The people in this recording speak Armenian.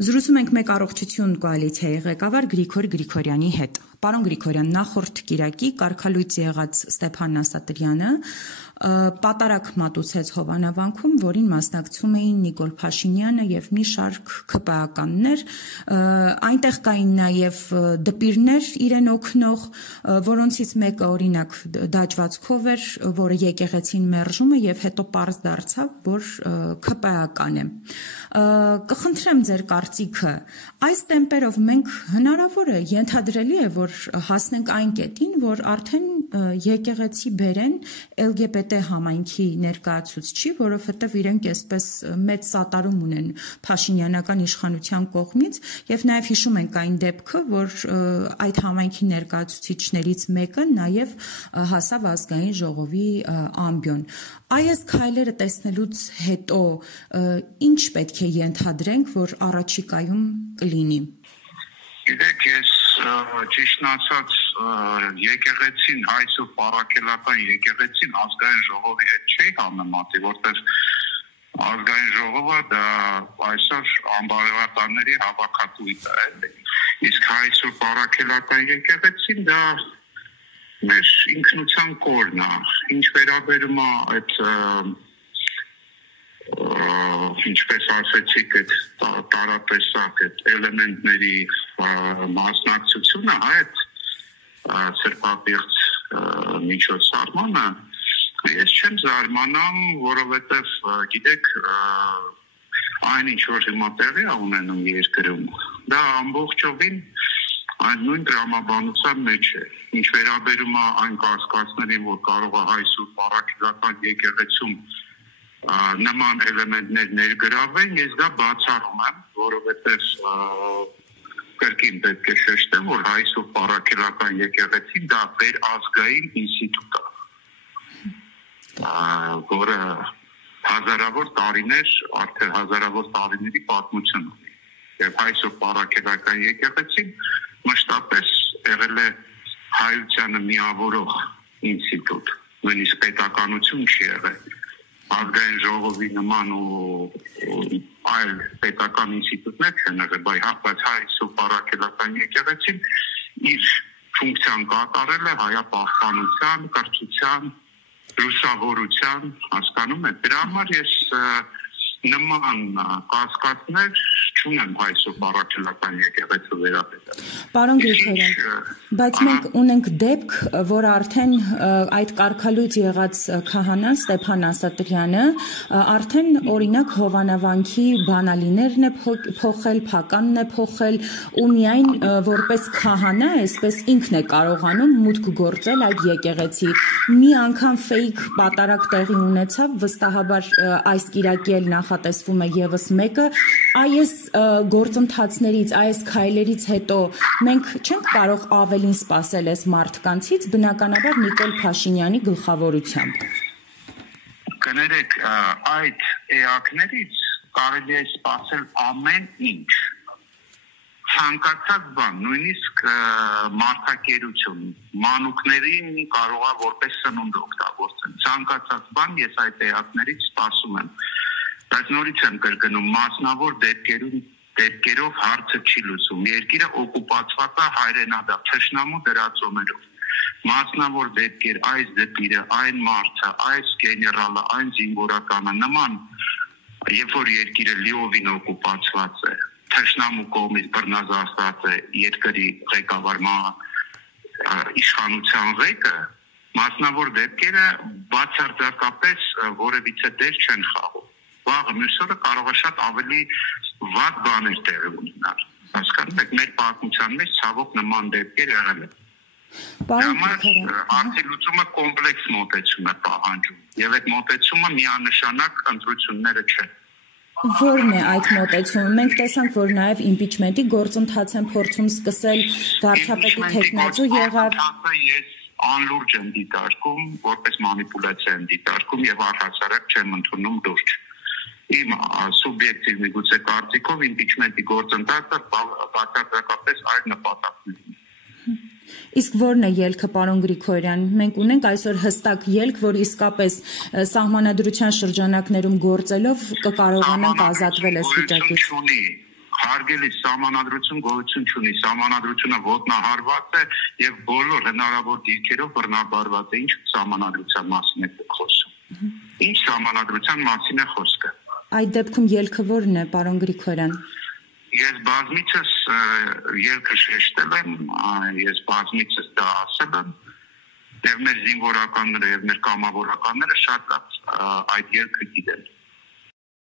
Զրուցում ենք մեկ առողջություն կոալիցիայի ղեկավար Գրիգոր Գրիգորյանի հետ։ Պարոն Գրիգորյան, նախորդ կիրակի կարգալույծ եղած Ստեփան Նասատրյանը պատարագ մատուցեց Հովանավանքում, որին մասնակցում էին Նիկոլ Փաշինյանը եւ մի շարք ՔՊԱ-ականներ, այնտեղ կային նաեւ դպիրներ իրեն օգնող, որոնցից մեկը օրինակ դաջվածքով էր, որը եկեղեցին մերժում է եւ հետո պարզ դարձավ, որ ՔՊԱ-ական է։ Կխնդրեմ ձեր կարծիքը, այս տեմպերով մենք հնարավոր է, ենթադրելի է, որ հասնենք այն կետին, որ արդեն եկեղեցի բերեն LGBT համայնքի ներկայացուցչի, որովհետև իրենք այսպես մեծ սատարում ունեն Փաշինյանական իշխանության կողմից եւ նաեւ հիշում ենք այն դեպքը, որ այդ համայնքի ներկայացուցիչներից մեկը նաեւ հասավ ազգային ժողովի ամբիոն։ Այս քայլերը տեսնելուց հետո ինչ պետք է ենթադրենք, որ առաջիկայում կլինի։ Գիտեք, ես ճիշտն ասած եկեղեցին այսօր պարակելական եկեղեցին ազգային ժողովի հետ չի համեմատի, որտեղ ազգային ժողովը դա այսօր ամբարևարանների հավաքատույց է, իսկ այսօր պարակելական եկեղեցին դա մեր ինքնության կորն է, ինչ վերաբերում է այդ ինչպես ասեցիք այդ տարատեսակ այդ էլեմենտների մասնակցությունը այդ սրբապիղծ միջոցառմանը ես չեմ զարմանամ, որովհետև գիտեք այն ինչ որ հիմա տեղի է ունենում երկրում դա ամբողջովին այն նույն դրամաբանության մեջ է ինչ վերաբերում է այն կասկածներին որ կարող է հայ սուրբ առաքելական եկեղեցում նման էլեմենտներ ներգրավեն, ես դա բացառում եմ, որովհետև կրկին պետք է շեշտեմ, որ հայ սուրբ առաքելական եկեղեցին դա վերազգային ինստիտուտ է, որը հազարավոր տարիներ, արդեն հազարավոր տարիների պատմություն ունի, եւ հայ սուրբ առաքելական եկեղեցին մշտապես եղել է հայությանը միավորող ինստիտուտ, նույնիսկ պետականություն չի եղել ազգային ժողովի նման ու այլ պետական ինստիտուտներ չեն եղել, բայց հայ սուրբ առաքելական եկեղեցին իր ֆունկցիան կատարել է հայապահպանության, կրթության, լուսավորության, հասկանում եք, դրա համար ես նման կասկածներ չունեմ հայ սուրբ առաքելական եկեղեցու վերաբերյալ։ Պարոն Գրիգորյան, բայց մենք ունենք դեպք, որ արդեն այդ կարգալույծ եղած քահանան Ստեփան Նասատրյանը արդեն օրինակ Հովանավանքի բանալիներն է փոխել, փականն է փոխել ու միայն որպես քահանա, այսպես ինքն է կարողանում մուտք գործել այդ եկեղեցի։ Մի անգամ ֆեյք պատարագ տեղի ունեցավ, վստահաբար այս կիրակի էլ նախատեսվում է եւս մեկը, այս գործընթացներից, այս քայլերից հետո մենք չենք կարող ավելին սպասել այս մարդկանցից, բնականաբար Նիկոլ Փաշինյանի գլխավորությամբ։ Կներեք, այդ էակներից կարելի է սպասել ամեն ինչ, ցանկացած բան, նույնիսկ մարդակերություն, մանուկներին կարող է որպես սնունդ օգտագործել, ցանկացած բան ես այդ էակներից սպասում եմ, բայց նորից եմ կրկնում, մասնավոր դեպքերով հարցը չի լուծում, երկիրը օկուպացված է հայրենադարձ, թշնամու դրածոներով, մասնավոր դեպքեր, այս դեպիրը, այն մարդը, այս գեներալը, այն զինվորականը նման, երբ որ երկիրը լիովին օկուպացված է, թշնամու կողմից բռնազավթված է երկրի ղեկավարման իշխանության ղեկը, մասնավոր դեպքերը բացարձակապես որևիցե դեր չեն խաղում։ Վաղը մյուսօրը կարող է շատ ավելի վատ բաներ տեղի ունենալ։ Հասկանում եք, մեր պատմության մեջ ցավոք նման դեպքեր եղել են։ Հարցի լուծումը կոմպլեքս մոտեցում է պահանջում, եւ այդ մոտեցումը միանշանակ ընտրությունները չեն։ Որն է այդ մոտեցումը։ Մենք տեսանք, որ նաև իմպիչմենտի գործընթաց են փորձում սկսել, վարչապետի թեկնածու եղավ։ Ես անլուրջ եմ դիտարկում, որպես մանիպուլյացիա եմ դիտարկում եւ առհասարակ չեմ ընդունում լուրջ։ Իմ սուբյեկտիվ միգուցե կարծիքով իմպիչմենտի գործընթացը բացարձակապես այլ նպատակներ ունի։ Իսկ որն է ելքը, պարոն Գրիգորյան։ Մենք ունենք այսօր հստակ ելք, որ իսկապես սահմանադրության շրջանակներում գործելով կկարողանանք ազատվել այս վիճակից։ Հարգելի սահմանադրություն գոյություն չունի, սահմանադրությունը ոտնահարված է եւ բոլոր հնարավոր դիրքերով բռնաբարված է, ինչ սահմանադրության մասին է խոսում։ Ինչ սահմանադրության մասին է խոսքը։ Այդ դեպքում ելքը ո՞րն է, պարոն Գրիգորյան։ Ես բազմիցս ելքը շեշտել եմ, ես բազմիցս դա ասել եմ, եւ մեր զինվորականները եւ մեր կամավորականները շատ այդ ելքը գիտեն։